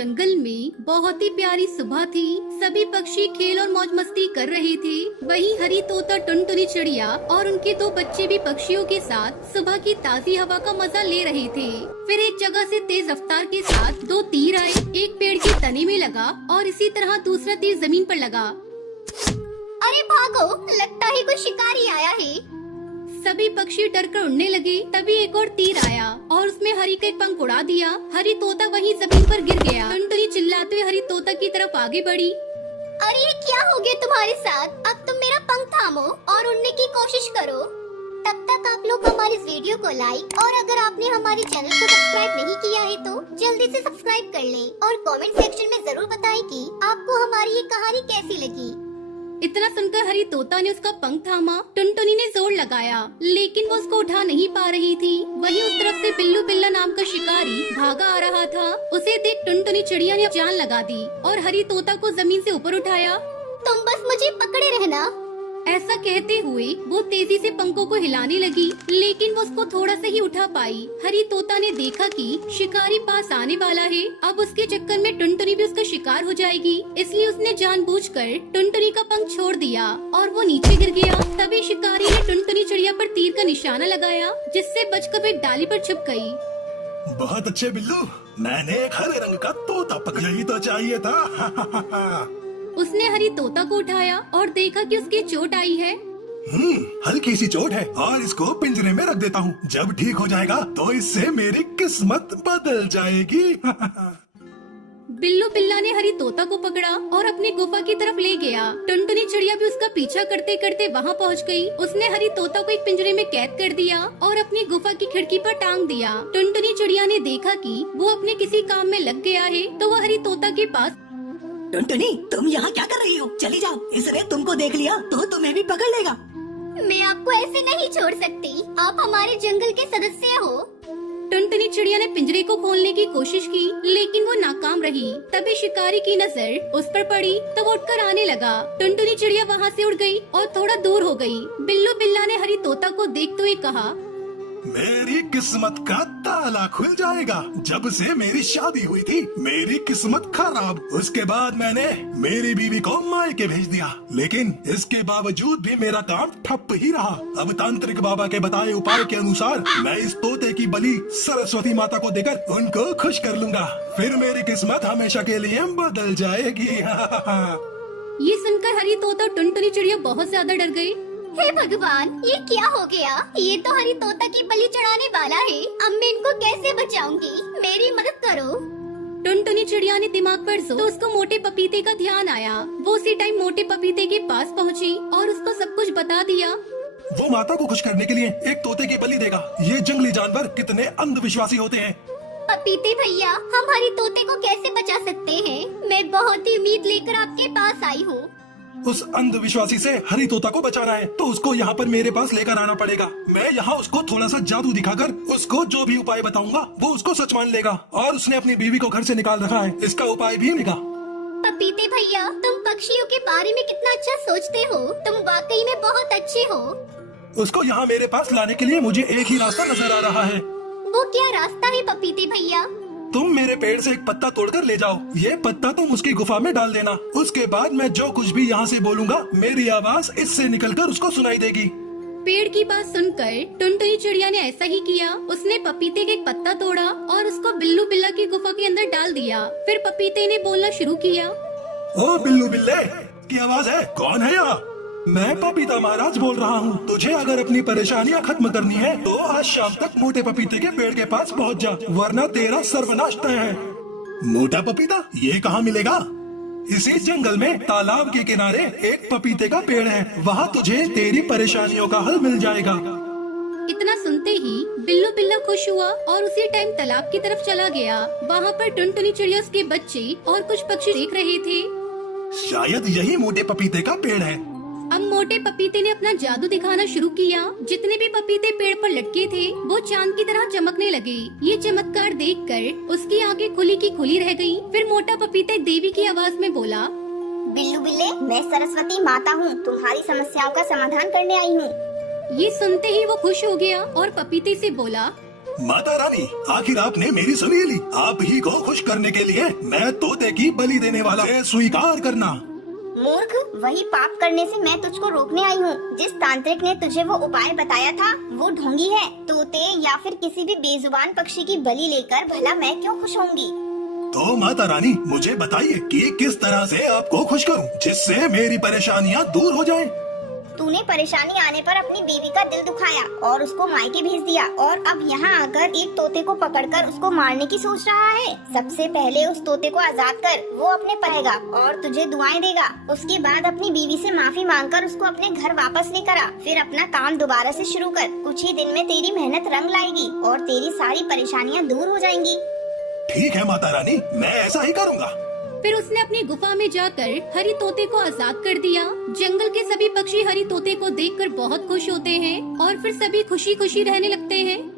जंगल में बहुत ही प्यारी सुबह थी। सभी पक्षी खेल और मौज मस्ती कर रहे थे। वहीं हरी तोता, टुनटुनी चिड़िया और उनके दो बच्चे भी पक्षियों के साथ सुबह की ताज़ी हवा का मजा ले रहे थे। फिर एक जगह से तेज रफ्तार के साथ दो तीर आए। एक पेड़ की तने में लगा और इसी तरह दूसरा तीर जमीन पर लगा। अरे भागो, लगता है कोई शिकारी आया है। सभी पक्षी डर कर उड़ने लगे। तभी एक और तीर आया और उसमें हरी का एक पंख उड़ा दिया। हरी तोता वहीं जमीन पर गिर गया। टुनटुनी चिल्लाते हुए हरी तोता की तरफ आगे बढ़ी। अरे ये क्या हो गया तुम्हारे साथ? अब तुम मेरा पंख थामो और उड़ने की कोशिश करो। तब तक आप लोग हमारे इस वीडियो को लाइक और अगर आपने हमारे चैनल को सब्सक्राइब नहीं किया है तो जल्दी से सब्सक्राइब कर लें और कमेंट सेक्शन में जरूर बताएं कि आपको हमारी ये कहानी कैसी लगी। इतना सुनकर हरी तोता ने उसका पंख थामा। टुनटुनी ने जोर लगाया लेकिन वो उसको उठा नहीं पा रही थी। वहीं उस तरफ से बिल्लू बिल्ला नाम का शिकारी भागा आ रहा था। उसे देख टुनटुनी चिड़िया ने जान लगा दी और हरी तोता को जमीन से ऊपर उठाया। तुम बस मुझे पकड़े रहना। ऐसा कहते हुए वो तेजी से पंखों को हिलाने लगी लेकिन वो उसको थोड़ा सा ही उठा पाई। हरी तोता ने देखा कि शिकारी पास आने वाला है। अब उसके चक्कर में टुनटुनी भी उसका शिकार हो जाएगी, इसलिए उसने जानबूझकर टुनटुनी का पंख छोड़ दिया और वो नीचे गिर गया। तभी शिकारी ने टुनटुनी चिड़िया पर तीर का निशाना लगाया जिससे बचकर वो एक डाली पर छुप गई। बहुत अच्छे बिल्लू, मैंने एक हरे रंग का तोता पकड़ा ही तो चाहिए था। उसने हरी तोता को उठाया और देखा कि उसकी चोट आई है। हल्की सी चोट है और इसको पिंजरे में रख देता हूँ। जब ठीक हो जाएगा तो इससे मेरी किस्मत बदल जाएगी। बिल्लू बिल्ला ने हरी तोता को पकड़ा और अपनी गुफा की तरफ ले गया। टुनटुनी चिड़िया भी उसका पीछा करते करते वहाँ पहुँच गई। उसने हरी तोता को एक पिंजरे में कैद कर दिया और अपनी गुफा की खिड़की पर टांग दिया। टुनटुनी चिड़िया ने देखा कि वो अपने किसी काम में लग गया है तो वो हरी तोता के पास। टुनटुनी, तुम यहाँ क्या कर रही हो? चली जाओ, इसने तुमको देख लिया तो तुम्हें भी पकड़ लेगा। मैं आपको ऐसे नहीं छोड़ सकती, आप हमारे जंगल के सदस्य हो। टुनटुनी चिड़िया ने पिंजरे को खोलने की कोशिश की लेकिन वो नाकाम रही। तभी शिकारी की नजर उस पर पड़ी तो वो उठकर आने लगा। टुनटुनी चिड़िया वहाँ से उड़ गई और थोड़ा दूर हो गई। बिल्लू बिल्ला ने हरी तोता को देखते हुए कहा, मेरी किस्मत का ताला खुल जाएगा। जब से मेरी शादी हुई थी मेरी किस्मत खराब। उसके बाद मैंने मेरी बीवी को मायके भेज दिया लेकिन इसके बावजूद भी मेरा काम ठप ही रहा। अब तांत्रिक बाबा के बताए उपाय के अनुसार मैं इस तोते की बलि सरस्वती माता को देकर उनको खुश कर लूंगा। फिर मेरी किस्मत हमेशा के लिए बदल जाएगी। ये सुनकर हरी तोता और टुनटुनी चिड़िया बहुत ज्यादा डर गई। हे भगवान, ये क्या हो गया? ये तो हरी तोता की बलि चढ़ाने वाला है। अब मैं इनको कैसे बचाऊंगी? मेरी मदद करो। टुनटुनी चिड़िया ने दिमाग पर जोर तो उसको मोटे पपीते का ध्यान आया। वो उसी टाइम मोटे पपीते के पास पहुँची और उसको सब कुछ बता दिया। वो माता को खुश करने के लिए एक तोते की बलि देगा। ये जंगली जानवर कितने अंधविश्वासी होते हैं। पपीते भैया, हम हरी तोते को कैसे बचा सकते हैं? मैं बहुत ही उम्मीद लेकर आपके पास आई हूँ। उस अंधविश्वासी से हरी तोता को बचाना है तो उसको यहाँ पर मेरे पास लेकर आना पड़ेगा। मैं यहाँ उसको थोड़ा सा जादू दिखाकर उसको जो भी उपाय बताऊंगा वो उसको सच मान लेगा और उसने अपनी बीवी को घर से निकाल रखा है, इसका उपाय भी मिलेगा। पपीते भैया, तुम पक्षियों के बारे में कितना अच्छा सोचते हो। तुम वाकई में बहुत अच्छे हो। उसको यहाँ मेरे पास लाने के लिए मुझे एक ही रास्ता नजर आ रहा है। वो क्या रास्ता है पपीते भैया? तुम मेरे पेड़ से एक पत्ता तोड़कर ले जाओ। ये पत्ता तुम उसकी गुफा में डाल देना। उसके बाद मैं जो कुछ भी यहाँ से बोलूँगा मेरी आवाज इससे निकलकर उसको सुनाई देगी। पेड़ की बात सुनकर टुनटुनी चिड़िया ने ऐसा ही किया। उसने पपीते का एक पत्ता तोड़ा और उसको बिल्लू बिल्ला की गुफा के अंदर डाल दिया। फिर पपीते ने बोलना शुरू किया, ओ बिल्लू बिल्ले की आवाज है, कौन है यहाँ? मैं पपीता महाराज बोल रहा हूँ। तुझे अगर अपनी परेशानियाँ खत्म करनी है तो आज शाम तक मोटे पपीते के पेड़ के पास पहुँच जा, वरना तेरा सर्वनाश तय है। मोटा पपीता ये कहाँ मिलेगा? इसी जंगल में तालाब के किनारे एक पपीते का पेड़ है, वहाँ तुझे तेरी परेशानियों का हल मिल जाएगा। इतना सुनते ही बिल्लू बिल्ला खुश हुआ और उसी टाइम तालाब की तरफ चला गया। वहाँ पर टुनटुनी चिड़िया, उसके बच्चे और कुछ पक्षी देख रहे थे। शायद यही मोटे पपीते का पेड़ है। अब मोटे पपीते ने अपना जादू दिखाना शुरू किया। जितने भी पपीते पेड़ पर लटके थे वो चांद की तरह चमकने लगे। ये चमत्कार देखकर उसकी आंखें खुली की खुली रह गईं। फिर मोटा पपीता देवी की आवाज में बोला, बिल्लू बिल्ले, मैं सरस्वती माता हूँ, तुम्हारी समस्याओं का समाधान करने आई हूँ। ये सुनते ही वो खुश हो गया और पपीते से बोला, माता रानी, आखिर आपने मेरी सुनी ली। आप ही को खुश करने के लिए मैं तोते की बलि देने वाला है, स्वीकार करना। मूर्ख, वही पाप करने से मैं तुझको रोकने आई हूँ। जिस तांत्रिक ने तुझे वो उपाय बताया था वो ढोंगी है। तोते या फिर किसी भी बेजुबान पक्षी की बलि लेकर भला मैं क्यों खुश होंगी? तो माता रानी, मुझे बताइए कि किस तरह से आपको खुश करूं, जिससे मेरी परेशानियां दूर हो जाएं। तूने परेशानी आने पर अपनी बीवी का दिल दुखाया और उसको मायके भेज दिया, और अब यहाँ आकर एक तोते को पकड़कर उसको मारने की सोच रहा है। सबसे पहले उस तोते को आजाद कर, वो अपने पाएगा और तुझे दुआएं देगा। उसके बाद अपनी बीवी से माफी मांगकर उसको अपने घर वापस लेकर आ, फिर अपना काम दोबारा से शुरू कर। कुछ ही दिन में तेरी मेहनत रंग लाएगी और तेरी सारी परेशानियाँ दूर हो जाएंगी। ठीक है माता रानी, मैं ऐसा ही करूँगा। फिर उसने अपनी गुफा में जाकर हरी तोते को आजाद कर दिया। जंगल के सभी पक्षी हरी तोते को देखकर बहुत खुश होते हैं और फिर सभी खुशी खुशी रहने लगते हैं।